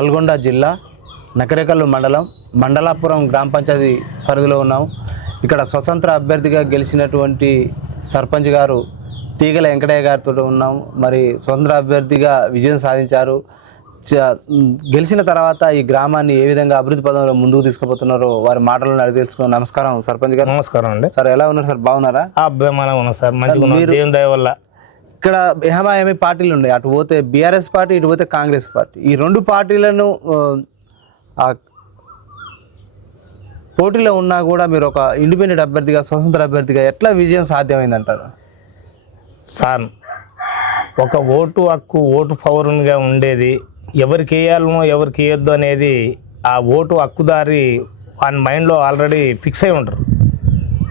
నల్గొండ జిల్లా నకరేకల్లు మండలం మండలాపురం గ్రామ పంచాయతీ పరిధిలో ఉన్నాం. ఇక్కడ స్వతంత్ర అభ్యర్థిగా గెలిచినటువంటి సర్పంచ్ గారు తీగల వెంకటయ్య గారితో ఉన్నాం. మరి స్వతంత్ర అభ్యర్థిగా విజయం సాధించారు. గెలిచిన తర్వాత ఈ గ్రామాన్ని ఏ విధంగా అభివృద్ధి పదంలో ముందుకు తీసుకుపోతున్నారో వారి మాటలను అడిగి తెలుసుకున్నాం. నమస్కారం సర్పంచ్ గారు. నమస్కారం అండి. సార్ ఎలా ఉన్నారు సార్? బాగున్నారా? అభిమానం ఉన్నా సార్, మంచిగా దేవుని దయ వల్ల. ఇక్కడ ఏమేమి పార్టీలు ఉన్నాయి, అటు పోతే బీఆర్ఎస్ పార్టీ, ఇటు పోతే కాంగ్రెస్ పార్టీ. ఈ రెండు పార్టీలను పోటీలో ఉన్నా కూడా మీరు ఒక ఇండిపెండెంట్ అభ్యర్థిగా, స్వతంత్ర అభ్యర్థిగా ఎట్లా విజయం సాధ్యమైందంటారు? సార్, ఒక ఓటు హక్కు, ఓటు పవర్గా ఉండేది. ఎవరికి వేయాలనో ఎవరికి వేయొద్దు అనేది ఆ ఓటు హక్కుదారి ఆయన మైండ్లో ఆల్రెడీ ఫిక్స్ అయి ఉంటారు.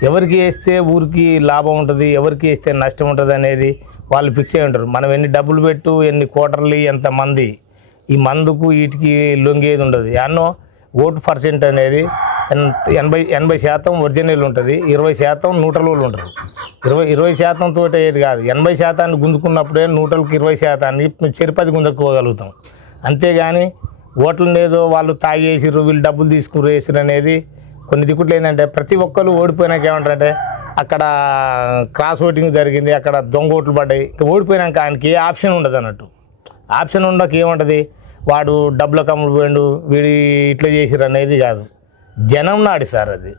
ఎవరికి వేస్తే ఊరికి లాభం ఉంటుంది, ఎవరికి వేస్తే నష్టం ఉంటుంది అనేది వాళ్ళు ఫిక్స్ అయి ఉంటారు. మనం ఎన్ని డబ్బులు పెట్టు, ఎన్ని కోటర్లు, ఎంతమంది, ఈ మందుకు వీటికి లొంగేది ఉండదు. అన్నో ఓటు పర్సెంట్ అనేది 80% ఒరిజినల్ ఉంటుంది, 20% న్యూట్రల్ వాళ్ళు ఉంటారు. 20% తోటి ఏది కాదు. 80% గుంజుకున్నప్పుడే న్యూట్రల్కి 20% చెరిపది గుంజుకోగలుగుతాం. అంతేగాని ఓట్లను ఏదో వాళ్ళు తాగేసిర్రు, వీళ్ళు డబ్బులు తీసుకుని వేసిరు అనేది కొన్ని దిక్కుట్లు ఏంటంటే ప్రతి ఒక్కరు ఓడిపోయినాక ఏమంటారంటే అక్కడ క్రాస్ ఓటింగ్ జరిగింది, అక్కడ దొంగ ఓట్లు పడ్డాయి. ఓడిపోయినాక ఆయనకి ఏ ఆప్షన్ ఉండదు అన్నట్టు. ఆప్షన్ ఉండక ఏముంటుంది, వాడు డబ్బుల కమ్ముడు పోయిండు, వీడి ఇట్లా చేసిరు అనేది కాదు. జనం నాడి సార్ అది.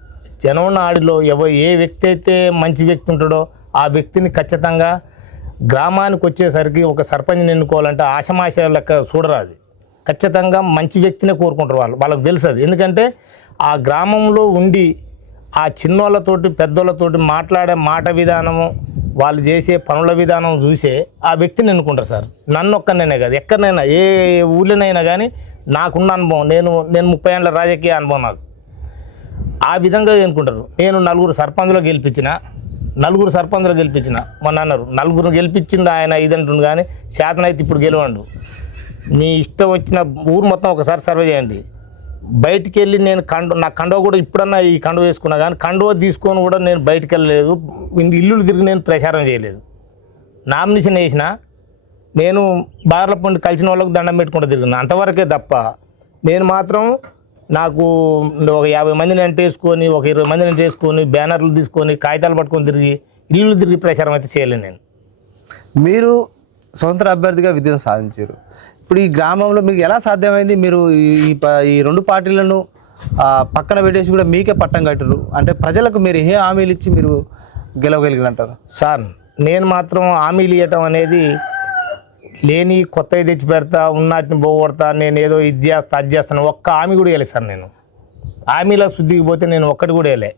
జనం నాడిలో ఏ వ్యక్తి అయితే మంచి వ్యక్తి ఉంటాడో ఆ వ్యక్తిని ఖచ్చితంగా గ్రామానికి వచ్చేసరికి ఒక సర్పంచ్ని ఎన్నుకోవాలంటే ఆశమాశ లెక్క చూడరాదు. ఖచ్చితంగా మంచి వ్యక్తినే కోరుకుంటారు వాళ్ళకి తెలుసు అది. ఎందుకంటే ఆ గ్రామంలో ఉండి ఆ చిన్నోళ్ళతోటి పెద్దోళ్ళతోటి మాట్లాడే మాట విధానము, వాళ్ళు చేసే పనుల విధానం చూసే ఆ వ్యక్తిని ఎన్నుకుంటారు సార్. నన్ను ఒక్కనైనా కాదు, ఎక్కడైనా ఏ ఊళ్ళోనైనా కానీ నాకున్న అనుభవం, నేను 30 ఏళ్ళ రాజకీయ అనుభవం నాకు. ఆ విధంగా ఎన్నుకుంటారు. నేను నలుగురు సర్పంచ్లో గెలిపించిన మొన్న అన్నారు, నలుగురు గెలిపించింది ఆయన ఇదంటుండు కానీ శాతనైతే ఇప్పుడు గెలవండు. నీ ఇష్టం వచ్చిన ఊరు మొత్తం ఒకసారి సర్వే చేయండి. బయటికి వెళ్ళి నేను నా కండువ కూడా ఇప్పుడన్నా ఈ కండువ వేసుకున్నా కానీ కండువ తీసుకొని కూడా నేను బయటికి వెళ్ళలేదు, ఇల్లులు తిరిగి నేను ప్రచారం చేయలేదు. నామినేషన్ వేసిన నేను బార్ల పండు కలిసిన వాళ్ళకు దండం పెట్టుకుంటూ తిరిగిన అంతవరకే తప్ప నేను మాత్రం నాకు ఒక 50 మందిని అంటేసుకొని, ఒక 20 మందిని అంటేసుకొని, బ్యానర్లు తీసుకొని, కాగితాలు పట్టుకొని తిరిగి ఇల్లు తిరిగి ప్రచారం అయితే చేయలేను నేను. మీరు స్వతంత్ర అభ్యర్థిగా విజయం సాధించారు. ఇప్పుడు ఈ గ్రామంలో మీకు ఎలా సాధ్యమైంది? మీరు ఈ రెండు పార్టీలను పక్కన పెట్టేసి కూడా మీకే పట్టం కట్టరు అంటే ప్రజలకు మీరు ఏ హామీలు ఇచ్చి మీరు గెలవగలిగినంటారు? సార్, నేను మాత్రం హామీలు ఇవ్వటం అనేది లేని కొత్తవి తెచ్చి పెడతా, ఉన్నటిని పోగొడతా, నేను ఏదో ఇది చేస్తా అది చేస్తాను, ఒక్క హామీ కూడా వేయలేదు సార్. నేను హామీల శుద్ధికి పోతే నేను ఒక్కటి కూడా వేయలే.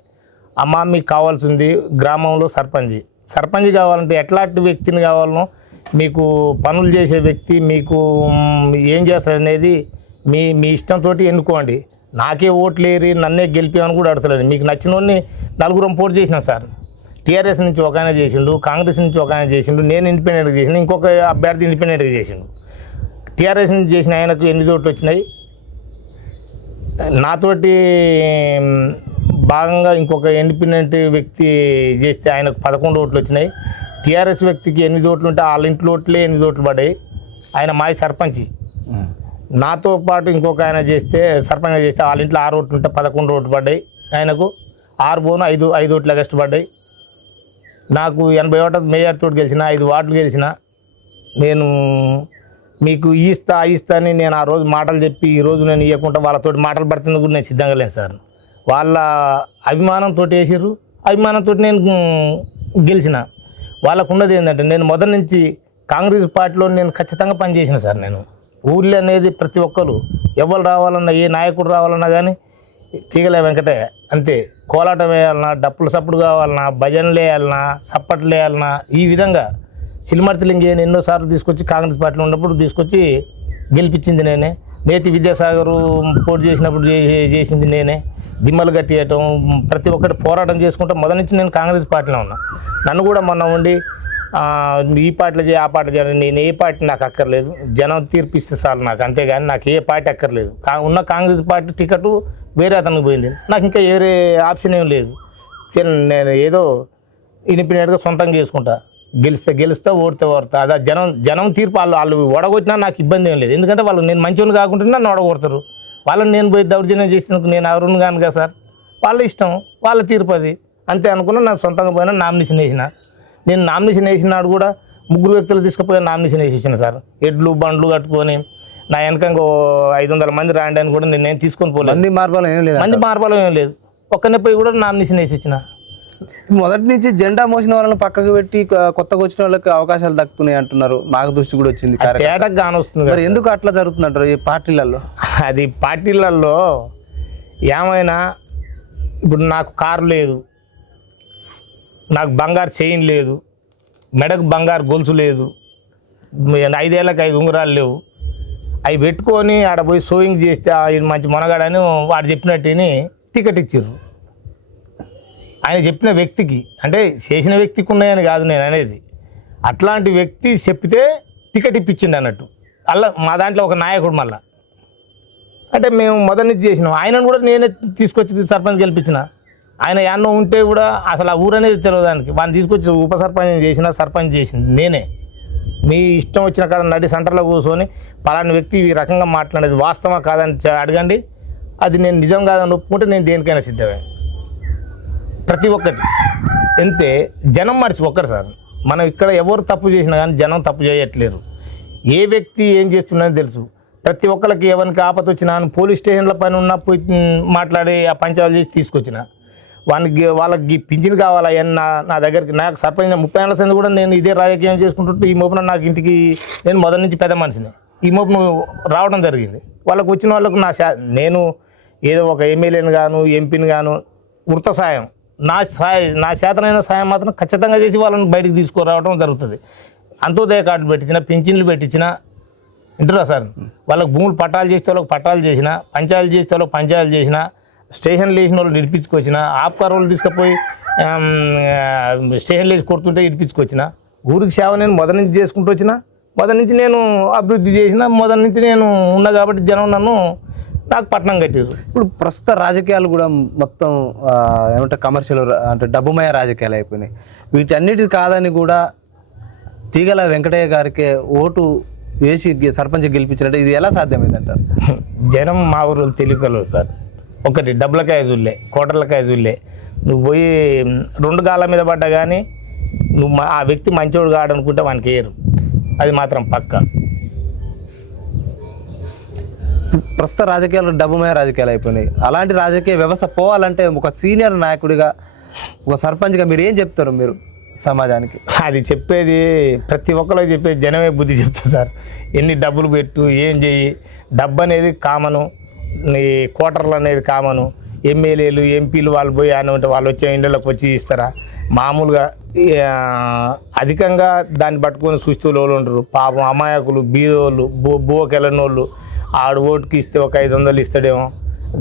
అమ్మ, మీకు కావాల్సింది గ్రామంలో సర్పంచ్ కావాలంటే ఎట్లాంటి వ్యక్తిని కావాలనో, మీకు పనులు చేసే వ్యక్తి, మీకు ఏం చేస్తారనేది మీ ఇష్టంతో ఎన్నుకోండి. నాకే ఓట్లు ఏరి నన్నే గెలిపామని కూడా అడతలేదు. మీకు నచ్చిన వాడిని నలుగురం పోటీ చేసినాం సార్. టీఆర్ఎస్ నుంచి ఒక ఆయన చేసిండు, కాంగ్రెస్ నుంచి ఒక ఆయన చేసిండు, నేను ఇండిపెండెంట్గా చేసిన, ఇంకొక అభ్యర్థి ఇండిపెండెంట్గా చేసిండు. టీఆర్ఎస్ నుంచి చేసిన ఆయనకు 8 ఓట్లు వచ్చినాయి. నాతోటి భాగంగా ఇంకొక ఇండిపెండెంట్ వ్యక్తి చేస్తే ఆయనకు 11 ఓట్లు వచ్చినాయి. టీఆర్ఎస్ వ్యక్తికి 8 ఓట్లు ఉంటే వాళ్ళ ఇంట్లో ఓట్లే 8 ఓట్లు పడ్డాయి. ఆయన మాజీ సర్పంచ్. నాతో పాటు ఇంకొక ఆయన చేస్తే సర్పంచ్గా చేస్తే వాళ్ళ ఇంట్లో 6 ఓట్లు ఉంటే 11 ఓట్లు పడ్డాయి. ఆయనకు 6 పోను 5 ఓట్లు అగస్ట్ పడ్డాయి. నాకు 80 ఓట్ల మేయర్ తోటి గెలిచిన, 5 వార్డులు గెలిచిన. నేను మీకు ఇస్తా అని నేను ఆ రోజు మాటలు చెప్పి ఈరోజు నేను ఇవ్వకుండా వాళ్ళతోటి మాటలు పడుతుంది కూడా నేను సిద్ధంగా లేను సార్. వాళ్ళ అభిమానంతో వేసిర్రు, అభిమానంతో నేను గెలిచిన. వాళ్ళకు ఉన్నది ఏంటంటే నేను మొదటి నుంచి కాంగ్రెస్ పార్టీలో నేను ఖచ్చితంగా పనిచేసిన సార్. నేను ఊళ్ళో అనేది ప్రతి ఒక్కరు ఎవరు రావాలన్నా, ఏ నాయకుడు రావాలన్నా కానీ తీగల వెంకటయ్య అంతే. కోలాటం వేయాలన్నా, డప్పులు సప్పుడు కావాలన్నా, భజనలు వేయాలన్నా, సప్పట్లు వేయాలన్నా, ఈ విధంగా చిలిమర్తి లింగయ్యని ఎన్నోసార్లు తీసుకొచ్చి కాంగ్రెస్ పార్టీలో ఉన్నప్పుడు తీసుకొచ్చి గెలిపించింది నేనే. నేతి విద్యాసాగర్ పోటీ చేసినప్పుడు చేసింది నేనే. దిమ్మలు కట్టియటం, ప్రతి ఒక్కటి పోరాటం చేసుకుంటూ మొదటి నుంచి నేను కాంగ్రెస్ పార్టీలో ఉన్నా. నన్ను కూడా మొన్న ఉండి ఈ పార్టీలో చేయి, ఆ పార్టీ చేయాలి, నేను ఏ పార్టీ నాకు అక్కర్లేదు, జనం తీర్పిస్తే చాలు నాకు, అంతేగాని నాకు ఏ పార్టీ అక్కర్లేదు. ఉన్న కాంగ్రెస్ పార్టీ టికెట్ వేరే అతనికి పోయింది, నాకు ఇంకా వేరే ఆప్షన్ ఏం లేదు. నేను ఏదో ఇండిపెండెంట్గా సొంతంగా చేసుకుంటా. గెలుస్తా ఓడితే అదే జనం తీర్పు వాళ్ళు ఓడగొట్టినా నాకు ఇబ్బంది ఏం లేదు. ఎందుకంటే వాళ్ళు నేను మంచివాడిని కాకుంటే నన్ను ఓడగొడతారు. వాళ్ళని నేను పోయి దౌర్జన్యం చేసినందుకు నేను ఎవరుని కాను కదా సార్. వాళ్ళ ఇష్టం, వాళ్ళ తీర్పు అది. అంతే అనుకున్నా. నా సొంతంగా పోయినా నామినేషన్ వేసిన. నేను నామినేషన్ వేసినాడు కూడా 3 వ్యక్తులు తీసుకుపోయి నామినేషన్ వేసేసిన సార్. ఎడ్లు బండ్లు కట్టుకొని నా వెనకంగా 500 మంది రాండి అని కూడా నేను తీసుకొని పోలేదు. మంది మార్పాలు ఏం లేదు. ఒక్కనే పోయి కూడా నామినేషన్ వేసి ఇచ్చిన. మొదటి నుంచి జెండా మోసిన వాళ్ళని పక్కకు పెట్టి కొత్తగా వచ్చిన వాళ్ళకి అవకాశాలు దక్కుతున్నాయి అంటున్నారు. మాకు దృష్టి కూడా వచ్చింది. తేటకు కానొస్తుంది. మరి ఎందుకు అట్లా జరుగుతుందంటారు ఈ పార్టీలలో? అది పార్టీలలో ఏమైనా ఇప్పుడు నాకు కారు లేదు, నాకు బంగారు చైన్ లేదు, మెడకు బంగారు గొలుసు లేదు, 5 ఏళ్ళకి 5 ఉంగరాలు లేవు. అవి పెట్టుకొని ఆడ పోయి షోయింగ్ చేస్తే ఆయన మంచి మొనగాడని వాడు చెప్పినట్టుని టికెట్ ఇచ్చారు. ఆయన చెప్పిన వ్యక్తికి, అంటే చేసిన వ్యక్తికి ఉన్నాయని కాదు నేను అనేది, అట్లాంటి వ్యక్తి చెప్తే టికెట్ ఇప్పించిండు అన్నట్టు. అలా మా దాంట్లో ఒక నాయకుడు మళ్ళా అంటే మేము మొదటి నుంచి చేసినాం. ఆయనను కూడా నేనే తీసుకొచ్చి సర్పంచ్ గెలిపించిన. ఆయన ఎన్నో ఉంటే కూడా అసలు ఆ ఊరు అనేది తెలియదానికి వాడిని తీసుకొచ్చి ఉప సర్పంచ్ చేసిన, సర్పంచ్ చేసింది నేనే. మీ ఇష్టం వచ్చిన కాడ నడి సెంటర్లో కూర్చొని పలాని వ్యక్తి ఈ రకంగా మాట్లాడేది వాస్తవా కాదని అడగండి. అది నేను నిజం కాదని ఒప్పుకుంటే నేను దేనికైనా సిద్ధమే. ప్రతి ఒక్కటి ఎంతే జనం ఒక్కరు సార్. మనం ఇక్కడ ఎవరు తప్పు చేసినా కానీ జనం తప్పు చేయట్లేరు. ఏ వ్యక్తి ఏం చేస్తుందని తెలుసు. ప్రతి ఒక్కరికి ఎవరికి ఆపత వచ్చినా పోలీస్ స్టేషన్ల పైన ఉన్న పోయి మాట్లాడి ఆ పంచాయతీలు చేసి తీసుకొచ్చిన. వాళ్ళకి పింఛన్ కావాలా నా దగ్గరికి. నాకు సర్పంచ్ 30 ఏళ్ళ సంది కూడా నేను ఇదే రాజకీయం చేసుకుంటుంటే ఈ మోపున నాకు ఇంటికి నేను మొదటి నుంచి పెద్ద మనిషిని. ఈ మోపును రావడం జరిగింది. వాళ్ళకు వచ్చిన వాళ్ళకు నేను ఏదో ఒక ఎమ్మెల్యేని గాను ఎంపీని గాను వృత్త సాయం నా చేతనైన సాయం మాత్రం ఖచ్చితంగా చేసి వాళ్ళని బయటికి తీసుకురావడం జరుగుతుంది. అంత్యోదయ కార్డులు పెట్టించిన, పింఛన్లు పెట్టించిన, వింటురా సార్. వాళ్ళకి భూములు పట్టాలు చేస్తే వాళ్ళకి పట్టాలు చేసిన, పంచాయతీలు చేస్తే వాళ్ళకి పంచాయతీలు చేసిన, స్టేషన్లు వేసిన వాళ్ళు నిలిపించుకొచ్చిన, ఆప్కార్ వాళ్ళు తీసుకుపోయి స్టేషన్లు వేసి కొడుతుంటే ఇడిపించుకొచ్చిన. ఊరికి సేవ నేను మొదటి నుంచి చేసుకుంటూ వచ్చిన. మొదటి నుంచి నేను అభివృద్ధి చేసిన. మొదటి నుంచి నేను ఉన్నా కాబట్టి జనం నాకు పట్టణం కట్టారు. ఇప్పుడు ప్రస్తుత రాజకీయాలు కూడా మొత్తం ఏమంటే కమర్షియల్ అంటే డబ్బుమయ రాజకీయాలు అయిపోయినాయి. వీటన్నిటి కాదని కూడా తీగల వెంకటయ్య గారికి ఓటు వేసి సర్పంచ్ గెలిపించినట్టు ఇది ఎలా సాధ్యమైందంటారు? జనం మా ఊరు తెలియకలు సార్. ఒకటి డబ్బులకాయ జుల్లే, కోటర్లకాయ జుల్లే. నువ్వు పోయి 2 గాళ్ళ మీద పడ్డా కానీ నువ్వు ఆ వ్యక్తి మంచోడు కాడనుకుంటే వానికి వేయరు. అది మాత్రం పక్క. ప్రస్తుత రాజకీయాలు డబ్బుమయ రాజకీయాలు అయిపోయినాయి. అలాంటి రాజకీయ వ్యవస్థ పోవాలంటే ఒక సీనియర్ నాయకుడిగా, ఒక సర్పంచ్గా మీరు ఏం చెప్తారు మీరు సమాజానికి? అది చెప్పేది ప్రతి ఒక్కరికి చెప్పేది జనమే బుద్ధి చెప్తారు సార్. ఎన్ని డబ్బులు పెట్టు, ఏం చెయ్యి. డబ్బు అనేది కామను, ఈ కోటర్లు అనేది కామను. ఎమ్మెల్యేలు ఎంపీలు వాళ్ళు పోయి అని ఉంటే వాళ్ళు వచ్చే ఇండ్లలోకి వచ్చి ఇస్తారా? మామూలుగా అధికంగా దాన్ని పట్టుకొని చూస్తూ వాళ్ళు ఉంటారు. పాపం అమాయకులు, బీదోళ్ళు, బువ్వకెళ్ళనోళ్ళు. ఆడు ఓటుకి ఇస్తే ఒక 500 ఇస్తాడేమో,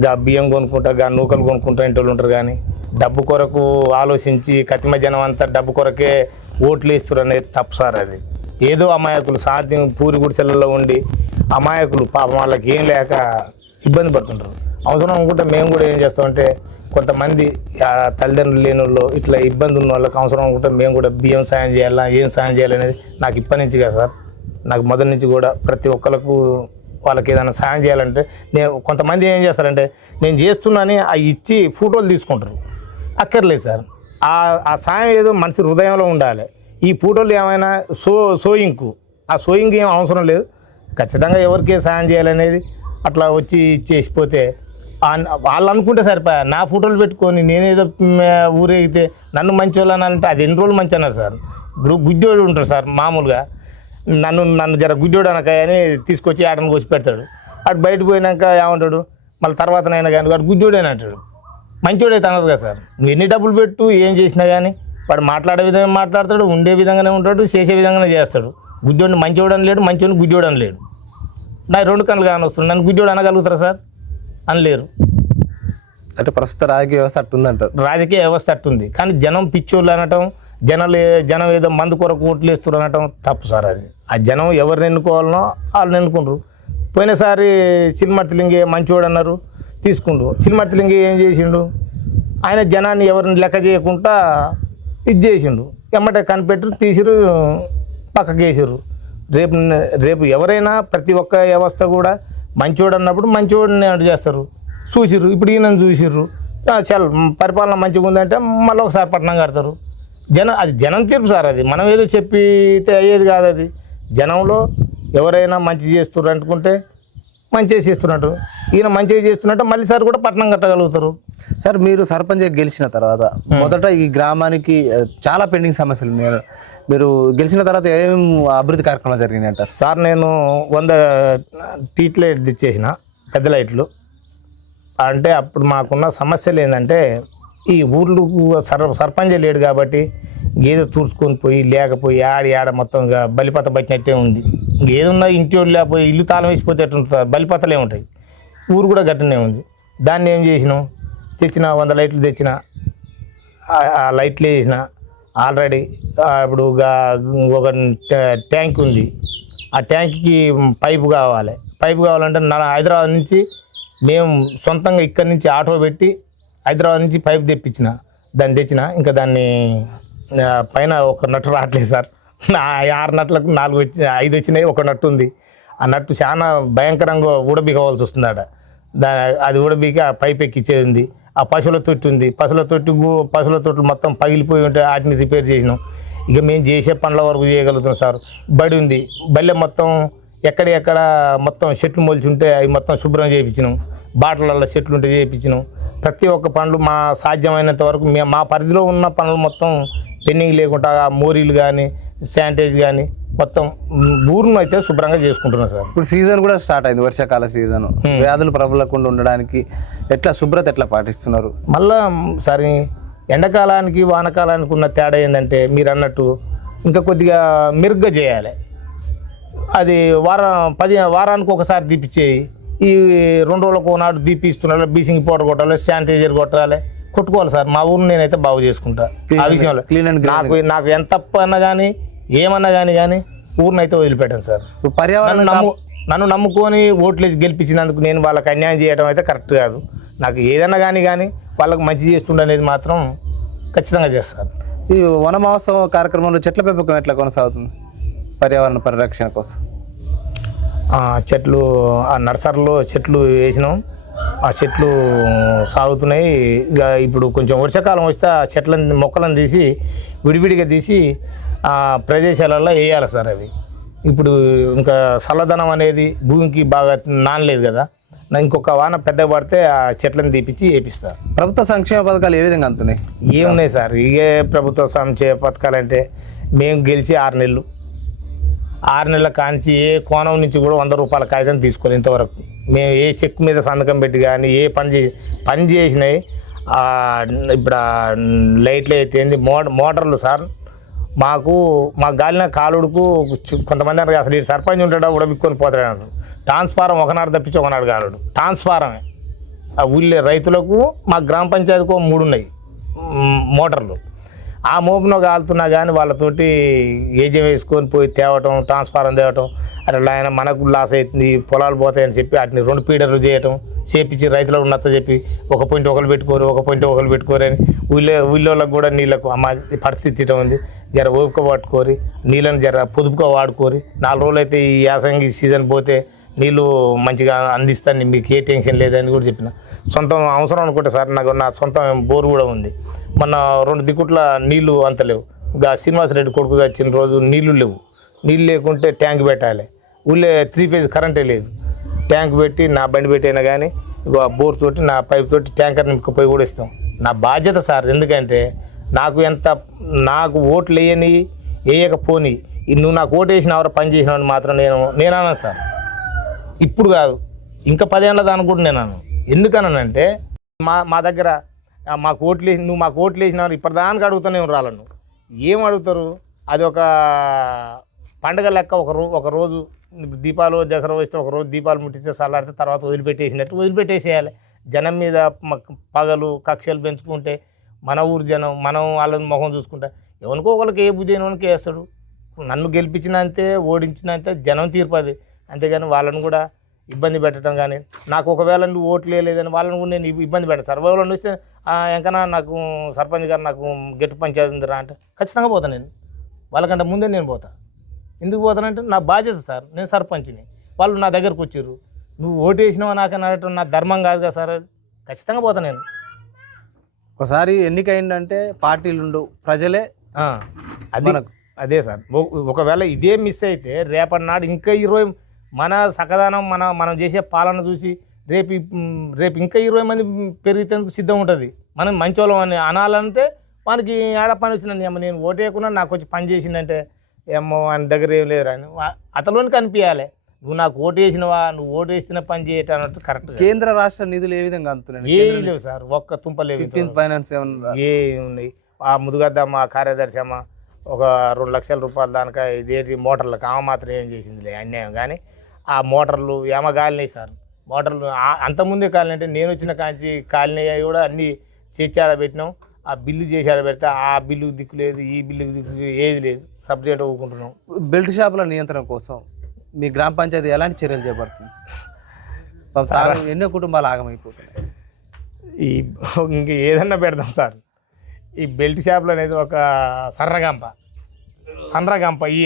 గా బియ్యం కొనుక్కుంటా, గా నూకలు కొనుక్కుంటా ఇంటోళ్ళు ఉంటారు. కానీ డబ్బు కొరకు ఆలోచించి కతిమ జనం అంతా డబ్బు కొరకే ఓట్లు వేస్తారు అనేది తప్పు సార్. అది ఏదో అమాయకులు సాధ్యం పూరి గుడిసెలలో ఉండి అమాయకులు పాపం వాళ్ళకి ఏం లేక ఇబ్బంది పడుతుంటారు. అవసరం అనుకుంటే మేము కూడా ఏం చేస్తామంటే కొంతమంది తల్లిదండ్రులు లేని వాళ్ళు ఇట్లా ఇబ్బంది ఉన్న వాళ్ళకి అవసరం అనుకుంటే మేము కూడా బియ్యం సాయం చేయాలా, ఏం సాయం చేయాలనేది నాకు ఇప్పటి నుంచి కదా సార్. నాకు మొదటి నుంచి కూడా ప్రతి ఒక్కరికి వాళ్ళకి ఏదైనా సాయం చేయాలంటే కొంతమంది ఏం చేస్తారంటే నేను చేస్తున్నానని అవి ఇచ్చి ఫోటోలు తీసుకుంటారు. అక్కర్లేదు సార్. ఆ సాయం ఏదో మనిషి హృదయంలో ఉండాలి. ఈ ఫోటోలు ఏమైనా షోయింగ్కు ఆ షోయింగ్ ఏం అవసరం లేదు. ఖచ్చితంగా ఎవరికి సాయం చేయాలనేది అట్లా వచ్చి ఇచ్చేసిపోతే వాళ్ళు అనుకుంటే సరిపోయా. నా ఫోటోలు పెట్టుకొని నేనేదో ఊరేగితే నన్ను మంచి వాళ్ళు అనాలంటే అది ఎన్ని రోజులు మంచి అన్నారు సార్. ఇప్పుడు గుడ్డోడు ఉంటారు సార్. మామూలుగా నన్ను జర గుడ్డోడు అనకాయని తీసుకొచ్చి ఆటను కోసి పెడతాడు. అటు బయటకు పోయినాక ఏమంటాడు మళ్ళీ తర్వాతనైనా కానీ వాడు గుడ్డోడేని అంటాడు. మంచోడైతే అనదు కదా సార్. నువ్వు ఎన్ని డబ్బులు పెట్టు ఏం చేసినా కానీ వాడు మాట్లాడే విధంగా మాట్లాడతాడు, ఉండే విధంగానే ఉంటాడు, చేసే విధంగానే చేస్తాడు. గుడ్డోడిని మంచోడని లేడు, మంచోడిని గుడ్డోడని లేడు. నాకు 2 కళ్ళు కానీ వస్తుంది. నన్ను గుడ్డోడు అనగలుగుతారా సార్? అనలేరు. అంటే ప్రస్తుత రాజకీయ వ్యవస్థ అట్టుందంటారు. రాజకీయ వ్యవస్థ అట్టుంది. కానీ జనం పిచ్చోళ్ళు అనటం, జనం ఏదో మందు కొరకు ఓట్లు వేస్తారు అనటం తప్పు సార్. అది ఆ జనం ఎవరిని ఎన్నుకోవాలనో వాళ్ళని ఎన్నుకుంటారు. పోయినసారి చిల్మర్తిలింగి మంచివాడు అన్నారు, తీసుకుండు. చిల్మర్తిలింగి ఏం చేసిండు? ఆయన జనాన్ని ఎవరిని లెక్క చేయకుండా ఇది చేసిండు. ఎమ్మటే కనిపెట్టి తీసిరు, పక్కకి వేసిర్రు. రేపు రేపు ఎవరైనా ప్రతి ఒక్క వ్యవస్థ కూడా మంచివాడు అన్నప్పుడు మంచివాడిని అటు చేస్తారు. చూసిర్రు, ఇప్పుడు ఈయనను చూసిర్రు, చాలా పరిపాలన మంచిగా ఉందంటే మళ్ళీ ఒకసారి పట్టణం కడతారు. అది జనం తీర్పు సార్. అది మనం ఏదో చెప్పితే అయ్యేది కాదు. అది జనంలో ఎవరైనా మంచి చేస్తున్నారు అనుకుంటే మంచిగా చేస్తున్నట్టు, ఈయన మంచిగా చేస్తున్నట్టు మళ్ళీ సార్ కూడా పట్టణం కట్టగలుగుతారు. సార్ మీరు సర్పంచ్ గెలిచిన తర్వాత మొదట ఈ గ్రామానికి చాలా పెండింగ్ సమస్యలు ఉన్నాయి. మీరు గెలిచిన తర్వాత ఏం అభివృద్ధి కార్యక్రమాలు జరిగినాయి అంటారు? సార్ నేను 100 స్ట్రీట్ లైట్ ఇచ్చేసిన, పెద్ద లైట్లు. అంటే అప్పుడు మాకున్న సమస్యలు ఏంటంటే ఈ ఊర్లు సర్పంచ్ లేడు కాబట్టి ఏదో తూర్చుకొని పోయి లేకపోయి ఆడ మొత్తం బలిపత పట్టినట్టే ఉంది. ఏదున్నా ఇంటి వాళ్ళు లేకపోయి ఇల్లు తాళం వేసిపోతే ఎట్టుంటుంది, బలిపతలే ఉంటాయి. ఊరు కూడా గట్టనే ఉంది. దాన్ని ఏం చేసినాం, తెచ్చిన 100 లైట్లు తెచ్చిన, ఆ లైట్లు వేసిన. ఆల్రెడీ ఇప్పుడు ఒక ట్యాంక్ ఉంది, ఆ ట్యాంక్కి పైపు కావాలంటే హైదరాబాద్ నుంచి మేము సొంతంగా ఇక్కడి నుంచి ఆటో పెట్టి హైదరాబాద్ నుంచి పైపు తెప్పించిన. దాన్ని తెచ్చిన, ఇంకా దాన్ని పైన ఒక నట్టు రావట్లేదు సార్. 6 నట్లకు 5 వచ్చినాయి, ఒక నట్టు ఉంది. ఆ నట్టు చాలా భయంకరంగా ఊడబీకోవాల్సి వస్తుంది ఆడ. అది ఊడబీకి ఆ పైప్ ఎక్కిచ్చేది ఉంది. ఆ పశువుల తొట్టి ఉంది, పశువుల తొట్లు మొత్తం పగిలిపోయి ఉంటే వాటిని రిపేర్ చేసినాం. ఇక మేము చేసే పనుల వరకు చేయగలుగుతాం సార్. బడి ఉంది, బల్లె మొత్తం ఎక్కడ మొత్తం చెట్లు మొలిచి ఉంటే అవి మొత్తం శుభ్రం చేయించినాం. బాటలలో చెట్లు ఉంటే చేయించినాం. ప్రతి ఒక్క పనులు మా సాధ్యమైనంత వరకు మా పరిధిలో ఉన్న పనులు మొత్తం పెండింగ్ లేకుండా మోరీలు కానీ శానిటైజ్ కానీ మొత్తం ఊరును అయితే శుభ్రంగా చేసుకుంటున్నాం సార్. ఇప్పుడు సీజన్ కూడా స్టార్ట్ అయింది, వర్షాకాల సీజన్. వ్యాధులు ప్రబలకుండా ఉండడానికి శుభ్రత ఎట్లా పాటిస్తున్నారు? మళ్ళా సరే ఎండాకాలానికి వానకాలానికి ఉన్న తేడా ఏంటంటే మీరు అన్నట్టు ఇంకా కొద్దిగా మెరుగ్గా చేయాలి. అది వారానికి ఒకసారి దీపిచ్చేయి. ఈ 2 రోజులకు ఒకనాడు దీపిస్తున్నారు. బ్లీచింగ్ పౌడర్ కొట్టాలి, శానిటైజర్ కొట్టుకోవాలి సార్. మా ఊరిని నేనైతే బాగు చేసుకుంటా. ఆ విషయంలో నాకు ఎంత తప్పు అన్నా కానీ ఏమన్నా కానీ ఊరిని అయితే వదిలిపెట్టాను సార్. నన్ను నమ్ముకొని ఓట్లేసి గెలిపించినందుకు నేను వాళ్ళకి అన్యాయం చేయడం అయితే కరెక్ట్ కాదు. నాకు ఏదన్నా కానీ వాళ్ళకి మంచి చేస్తుండే అనేది మాత్రం ఖచ్చితంగా చేస్తారు. ఈ వన మహోత్సవం కార్యక్రమంలో చెట్ల పెంపకం ఎట్లా కొనసాగుతుంది పర్యావరణ పరిరక్షణ కోసం? చెట్లు ఆ నర్సరీలో చెట్లు వేసినాం. ఆ చెట్లు సాగుతున్నాయి. ఇక ఇప్పుడు కొంచెం వర్షాకాలం వస్తే ఆ చెట్లను మొక్కలను తీసి విడివిడిగా తీసి ప్రదేశాలలో వేయాలి సార్. అవి ఇప్పుడు ఇంకా చల్లదనం అనేది భూమికి బాగా నానలేదు కదా, ఇంకొక వాన పెద్దగా పడితే ఆ చెట్లను తీపిచ్చి వేపిస్తారు. ప్రభుత్వ సంక్షేమ పథకాలు ఏ విధంగా అందుతున్నాయి? ఏమున్నాయి సార్, ఇవే ప్రభుత్వ సంక్షేమ పథకాలు అంటే మేము గెలిచి 6 నెలల కాంచి ఏ కోణం నుంచి కూడా 100 రూపాయల కాగితం తీసుకోవాలి ఇంతవరకు. మేము ఏ చెక్ మీద సంతకం పెట్టి కానీ ఏ పని చేసినాయి. ఇప్పుడు లైట్లు అయితే మోటార్లు సార్ మా గాలిన కాలుడుకు కొంతమంది అన్నారు అసలు ఈ సర్పంచ్ ఉంటాడా ఉడబిక్కొని పోతాడు అన్నారు. ట్రాన్స్ఫారం ఒకనాడు తప్పించి ఒకనాడు కాలుడు ట్రాన్స్ఫారమే. ఆ ఊళ్ళో రైతులకు మా గ్రామ పంచాయతీకు 3 ఉన్నాయి మోటార్లు. ఆ మోపును కాలుతున్నా కానీ వాళ్ళతోటి ఏజం వేసుకొని పోయి తేవటం, ట్రాన్స్ఫారం తేవటం, అట్లా ఆయన మనకు లాస్ అవుతుంది, పొలాలు పోతాయని చెప్పి వాటిని 2 ఫీడర్లు చేయటం, చేపించి రైతులకు నచ్చ చెప్పి ఒక పాయింట్ ఒకరు పెట్టుకోరు అని ఊళ్ళోళ్ళకి కూడా నీళ్ళకు అమ్మ పరిస్థితి ఇట్లా ఉంది, జర ఓపిక పట్టుకోరి, నీళ్ళని జర పొదుపుగా వాడుకోరి. 4 రోజులు అయితే ఈ యాసంగి సీజన్ పోతే నీళ్ళు మంచిగా అందిస్తాను, మీకు ఏ టెన్షన్ లేదని కూడా చెప్పిన. సొంతం అవసరం అనుకుంటే సార్ నాకు నా సొంతం బోరు కూడా ఉంది. మొన్న 2 దిక్కుట్ల నీళ్లు అంత లేవు. శ్రీనివాసరెడ్డి కొడుకు వచ్చిన రోజు నీళ్లు లేవు. నీళ్ళు లేకుంటే ట్యాంక్ పెట్టాలి. ఊళ్ళో 3 ఫేజ్ కరెంటే లేదు. ట్యాంక్ పెట్టి నా బండి పెట్టైనా కానీ బోర్ తోటి నా పైప్ తోటి ట్యాంకర్ నింపుకుపోయి కూడా ఇస్తాం. నా బాధ్యత సార్. ఎందుకంటే నాకు ఓట్లు వేయకపోని నువ్వు నాకు ఓటు వేసినవరా పని చేసినావని మాత్రం నేనన్నాను సార్. ఇప్పుడు కాదు, ఇంకా 10 ఏళ్ళ దాని కూడా నేనన్నాను. ఎందుకనంటే మా దగ్గర నువ్వు మాకు ఓట్లు వేసినావు ఇప్పటిదానికి అడుగుతానే రాలను. ఏం అడుగుతారు? అది ఒక పండగ లెక్క. ఒక రోజు దీపాలు దసరా వస్తే ఒక రోజు దీపాలు ముట్టిస్తే చల్లారితే తర్వాత వదిలిపెట్టేసేయాలి. జనం మీద పగలు కక్షలు పెంచుకుంటే మన ఊరు జనం మనం వాళ్ళని మొహం చూసుకుంటా ఎవరికో ఒకరికి ఏ బుద్ధి అయినోనికి వేస్తాడు. నన్ను గెలిపించినంతే ఓడించినంతే జనం తీర్పది. అంతేగాని వాళ్ళని కూడా ఇబ్బంది పెట్టడం కానీ నాకు ఒకవేళ నువ్వు ఓట్లు వేయలేదని వాళ్ళని కూడా నేను ఇబ్బంది పెట్టాను సార్. వాళ్ళని వస్తే ఎంకన్నా నాకు సర్పంచ్ గారు నాకు గెట్టు పంచాయతీ ఉందిరా అంటే ఖచ్చితంగా పోతాను నేను. వాళ్ళకంటే ముందే నేను పోతా. ఎందుకు పోతానంటే నా బాధ్యత సార్, నేను సర్పంచ్ని. వాళ్ళు నా దగ్గరకు వచ్చారు, నువ్వు ఓటు వేసినావా నాకు అనటం నా ధర్మం కాదు కదా సార్. ఖచ్చితంగా పోతాను నేను. ఒకసారి ఎన్నికైందంటే పార్టీలు ఉండవు, ప్రజలే అది అదే సార్. ఒకవేళ ఇదే మిస్ అయితే రేపటి నాడు ఇంకా 20 మన సకదానం మనం చేసే పాలన చూసి రేపు ఇంకా 20 మంది పెరిగేందుకు సిద్ధం ఉంటుంది. మనం మంచోళ్ళం అని అనాలంటే మనకి ఆడ పని వచ్చిందండి, ఏమో నేను ఓటు వేయకుండా నాకు వచ్చి పని చేసిందంటే ఏమో ఆయన దగ్గర ఏం లేదురా అని అతలోని కనిపించాలి. నువ్వు నాకు ఓటు వేసినవా, నువ్వు ఓటు వేసిన పని చేయటం అన్నట్టు కరెక్ట్. కేంద్ర రాష్ట్ర నిధులు ఏ విధంగా అందుతున్నాయి? ఏం లేవు సార్, ఒక్క తుంపలేవు. 15th ఫైనాన్స్ ఏమన్నా ఏ ఉన్నాయి? ఆ ముదుగద్ద మా కార్యదర్శి అమ్మ ఒక 2 లక్షల రూపాయలు దానిక ఇదేంటి మోటార్లకు ఆమె మాత్రం ఏం చేసిందిలే అన్యాయం. కానీ ఆ మోటార్లు ఏమ కాలినాయి సార్. మోటార్లు అంతకుముందే కాలినాయి అంటే నేను వచ్చిన కాంచి కాలినాయి కూడా అన్నీ చేర్చాడ పెట్టినాం. ఆ బిల్లు చేసాడ పెడితే ఆ బిల్లు దిక్కు లేదు, ఈ బిల్లు దిక్కు ఏది లేదు, సబ్జెక్ట్ ఊరుకుంటున్నాం. బెల్ట్ షాపుల నియంత్రణ కోసం మీ గ్రామ పంచాయతీ ఎలాంటి చర్యలు చేపడుతుంది? ఎన్నో కుటుంబాలు ఆగమైపోతున్నాయి. ఇంక ఏదన్నా పెడదాం సార్. ఈ బెల్ట్ షాపులు అనేది ఒక సర్రగంప. ఈ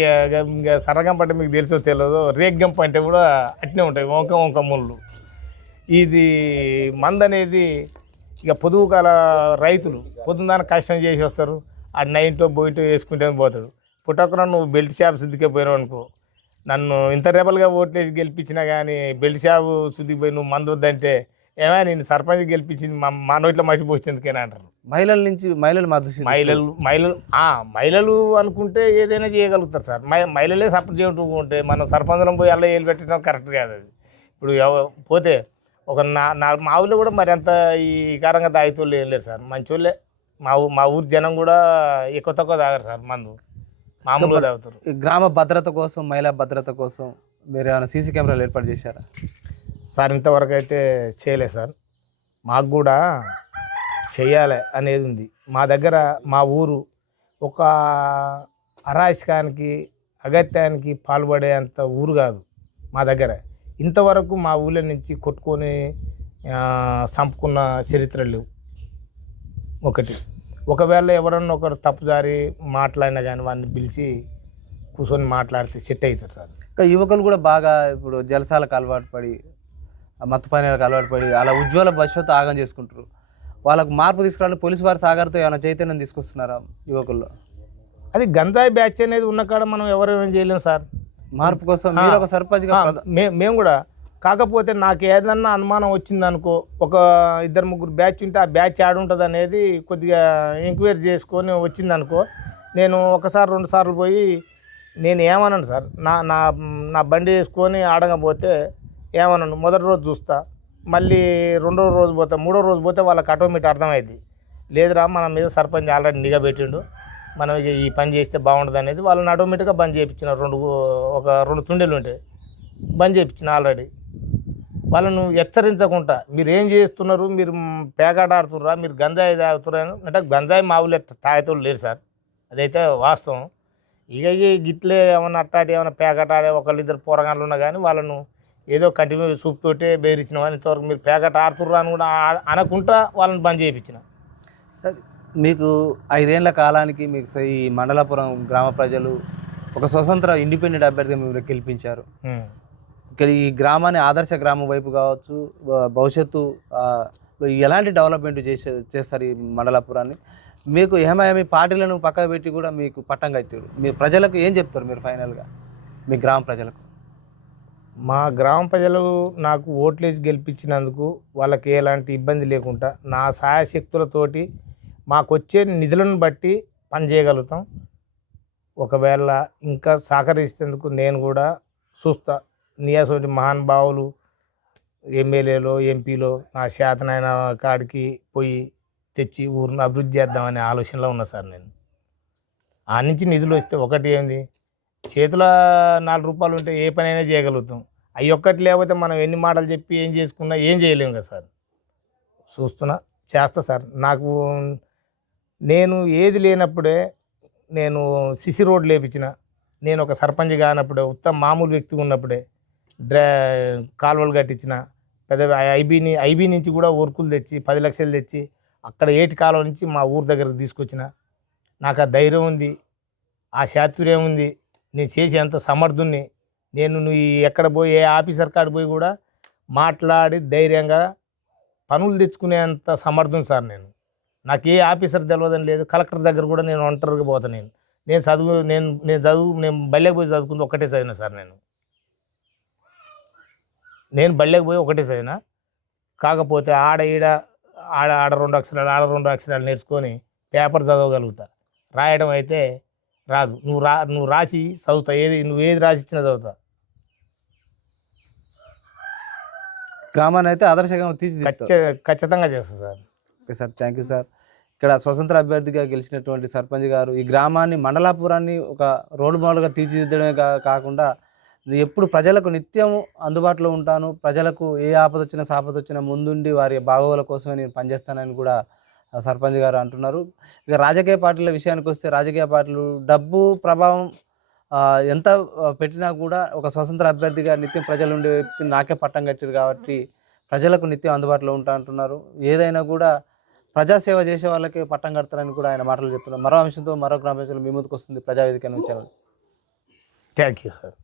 సర్రగంప అంటే మీకు తెలుసో తెలియదు, రేగ్గంప అంటే కూడా అట్నే ఉంటాయి, వంక ముళ్ళు. ఇది మంద అనేది ఇక పొదుగుకాల రైతులు పొద్దున్న కష్టం చేసి వస్తారు, ఆ నైన్టో బోయింటో వేసుకుంటే పోతాడు. పుట్టకున నువ్వు బెల్ట్ షాప్ శుద్ధికే పోయినావు అనుకో, నన్ను ఇంత రెబల్గా ఓట్లేసి గెలిపించినా కానీ బెల్ట్ షాపు శుద్ధికి పోయి నువ్వు మందు వద్దంటే ఏమైనా నేను సర్పంచ్ గెలిపించింది మా నోట్లో మర్చిపోతే ఎందుకైనా అంటారు. మహిళలు అనుకుంటే ఏదైనా చేయగలుగుతారు సార్. మహిళలే సపోర్ట్ చేయకుంటే మనం సర్పంచం పోయి అలా ఏలు పెట్టడం కరెక్ట్ కాదు. అది ఇప్పుడు పోతే ఒక మా ఊళ్ళో కూడా మరి అంత ఈ కారంగా తాగుతోళ్ళు ఏం లేరు సార్, మంచోళ్ళే. మా ఊరు జనం కూడా ఎక్కువ తక్కువ తాగారు సార్, మందు మామూలుగా తాగుతారు. గ్రామ భద్రత కోసం, మహిళా భద్రత కోసం మీరు ఏమైనా సీసీ కెమెరాలు ఏర్పాటు చేశారా సార్? ఇంతవరకు అయితే చేయలేదు సార్, మాకు కూడా చేయాలి అనేది ఉంది. మా దగ్గర మా ఊరు ఒక అరాచకానికి అగత్యానికి పాల్పడేంత ఊరు కాదు మా దగ్గర. ఇంతవరకు మా ఊళ్ళో నుంచి కొట్టుకొని చంపుకున్న చరిత్రలు లేవు. ఒకవేళ ఎవరన్నా ఒకరు తప్పుదారి మాట్లాడినా కానీ వాడిని పిలిచి కూర్చొని మాట్లాడితే సెట్ అవుతారు సార్. ఇంకా యువకులు కూడా బాగా ఇప్పుడు జలసాలకు అలవాటు పడి, మత్తు పానీయాలకు అలవాటు పడి అలా ఉజ్వల భవిష్యత్తు ఆగం చేసుకుంటారు. వాళ్ళకు మార్పు తీసుకురావడానికి పోలీసు వారి సాగర్తో ఏమైనా చైతన్యం తీసుకొస్తున్నారా యువకుల్లో? అది గంజాయి బ్యాచ్ అనేది ఉన్న కాడ మనం ఎవరేం చేయలేము సార్. మార్పు కోసం మీరు ఒక సర్పంచ్గా మేము కూడా. కాకపోతే నాకు ఏదన్నా అనుమానం వచ్చిందనుకో, ఒక 2-3 బ్యాచ్ ఉంటే ఆ బ్యాచ్ ఆడుంటుంది అనేది కొద్దిగా ఎంక్వైరీ చేసుకొని వచ్చిందనుకో, నేను 1-2 సార్లు పోయి నేను ఏమన్నాను సార్, నా బండి వేసుకొని ఆడకపోతే ఏమన్నాను, మొదటి రోజు చూస్తా, మళ్ళీ 2వ రోజు పోతా, 3వ రోజు పోతే వాళ్ళకి ఆటోమేటిక్ అర్థమైంది, లేదురా మన మీద సర్పంచ్ ఆల్రెడీ నిఘా పెట్టిండు, మనం ఇక ఈ పని చేస్తే బాగుంటుంది అనేది వాళ్ళని ఆటోమేటిక్గా బంద్ చేయించిన. 2 తుండెలు ఉంటాయి, బంద్ చేయించిన ఆల్రెడీ. వాళ్ళను హెచ్చరించకుండా మీరు ఏం చేస్తున్నారు, మీరు పేకాట ఆడుతుర్రా, మీరు గంజాయి తాగుతుర్రా అంటే, గంజాయి మా ఊళ్ళో తాగేతోళ్ళు లేరు సార్, అదైతే వాస్తవం. ఇక గిట్లే ఏమన్నా అట్టాటి ఏమైనా పేకాట ఆడే 1-2 పోరగాళ్ళు ఉన్నా కానీ వాళ్ళను ఏదో కంటిన్యూ చూపుతోటే బెదిరించిన వాళ్ళు. ఇంతవరకు మీరు పేకాట ఆడుతుర్రా అని కూడా అనకుండా వాళ్ళని బంద్ చేయించిన. సరే, మీకు 5 ఏళ్ల కాలానికి మీకు ఈ మండలాపురం గ్రామ ప్రజలు ఒక స్వతంత్ర ఇండిపెండెంట్ అభ్యర్థిగా మీరు గెలిపించారు. ఇక్కడ ఈ గ్రామాన్ని ఆదర్శ గ్రామం వైపు కావచ్చు, భవిష్యత్తు ఎలాంటి డెవలప్మెంట్ చేస్తారు ఈ మండలాపురాన్ని? మీకు ఏమేమి పార్టీలను పక్కకు పెట్టి కూడా మీకు పట్టం కట్టారు. మీ ప్రజలకు ఏం చెప్తారు మీరు ఫైనల్గా, మీ గ్రామ ప్రజలకు? మా గ్రామ ప్రజలు నాకు ఓట్లేసి గెలిపించినందుకు వాళ్ళకి ఎలాంటి ఇబ్బంది లేకుండా నా సాయశక్తులతోటి మాకు వచ్చే నిధులను బట్టి పని చేయగలుగుతాం. ఒకవేళ ఇంకా సహకరిస్తేందుకు నేను కూడా చూస్తా. నియాసోటి మహానుభావులు ఎమ్మెల్యేలో ఎంపీలో నా శాతనైన కాడికి పోయి తెచ్చి ఊరిని అభివృద్ధి చేద్దామనే ఆలోచనలో ఉన్నా సార్ నేను. ఆ నుంచి నిధులు వస్తే ఒకటి ఏంది, చేతిలో 4 రూపాయలు ఉంటే ఏ పనైనా చేయగలుగుతాం. అవి ఒక్కటి లేకపోతే మనం ఎన్ని మాటలు చెప్పి ఏం చేసుకున్నా ఏం చేయలేము కదా సార్. చూస్తున్నా, చేస్తా సార్. నేను ఏది లేనప్పుడే నేను సిసి రోడ్లు లేపించిన, నేను ఒక సర్పంచ్ కానప్పుడే, ఉత్తమ మామూలు వ్యక్తి ఉన్నప్పుడే కాలువలు కట్టించిన పెద్ద ఐబీ నుంచి కూడా వర్కులు తెచ్చి 10 లక్షలు తెచ్చి అక్కడ ఏటి కాలువ నుంచి మా ఊరు దగ్గరకు తీసుకొచ్చిన. నాకు ఆ ధైర్యం ఉంది, ఆ చాతుర్యం ఉంది, నేను చేసేంత సమర్థుణ్ణి. నువ్వు ఎక్కడ పోయి ఏ ఆఫీసర్ కాడ పోయి కూడా మాట్లాడి ధైర్యంగా పనులు తెచ్చుకునేంత సమర్థుని సార్ నేను. నాకు ఏ ఆఫీసర్ తెలియదని లేదు. కలెక్టర్ దగ్గర కూడా నేను ఒంటరిగా పోతాను. నేను బళ్ళకి పోయి చదువుకుంది ఒకటే చదివిన సార్. నేను బళ్ళకి పోయి ఒకటే చదివిన. కాకపోతే ఆడ 2 అక్షరాలు నేర్చుకొని పేపర్ చదవగలుగుతా. రాయడం అయితే రాదు. నువ్వు రాసి చదువుతా, నువ్వు ఏది రాసి ఇచ్చినా చదువుతా. గ్రామాన్ని అయితే ఆదర్శంగా తీర్చిదిద్దుతారు. ఖచ్చితంగా చేస్తా sir. Okay sir, thank you sir. ఇక్కడ స్వతంత్ర అభ్యర్థిగా గెలిచినటువంటి సర్పంచ్ గారు ఈ గ్రామాన్ని, మండలాపురాన్ని ఒక రోల్ మోడల్గా తీర్చిదిద్దడమే కాకుండా ఎప్పుడు ప్రజలకు నిత్యం అందుబాటులో ఉంటాను, ప్రజలకు ఏ ఆపద వచ్చినా సాపద వచ్చినా ముందుండి వారి బాగోగుల కోసమే నేను పనిచేస్తానని కూడా సర్పంచ్ గారు అంటున్నారు. ఇక రాజకీయ పార్టీల విషయానికి వస్తే, రాజకీయ పార్టీలు డబ్బు ప్రభావం ఎంత పెట్టినా కూడా ఒక స్వతంత్ర అభ్యర్థిగా నిత్యం ప్రజలు ఉండే వ్యక్తిని నాకే పట్టం కట్టారు కాబట్టి ప్రజలకు నిత్యం అందుబాటులో ఉంటా అంటున్నారు. ఏదైనా కూడా ప్రజాసేవ చేసే వాళ్ళకి పట్టం కడతారని కూడా ఆయన మాటలు చెప్తున్నారు. మరో అంశంతో మరో గ్రామ ప్రజలు మీ ముందుకు వస్తుంది ప్రజావేదిక నుంచి. Thank you sir.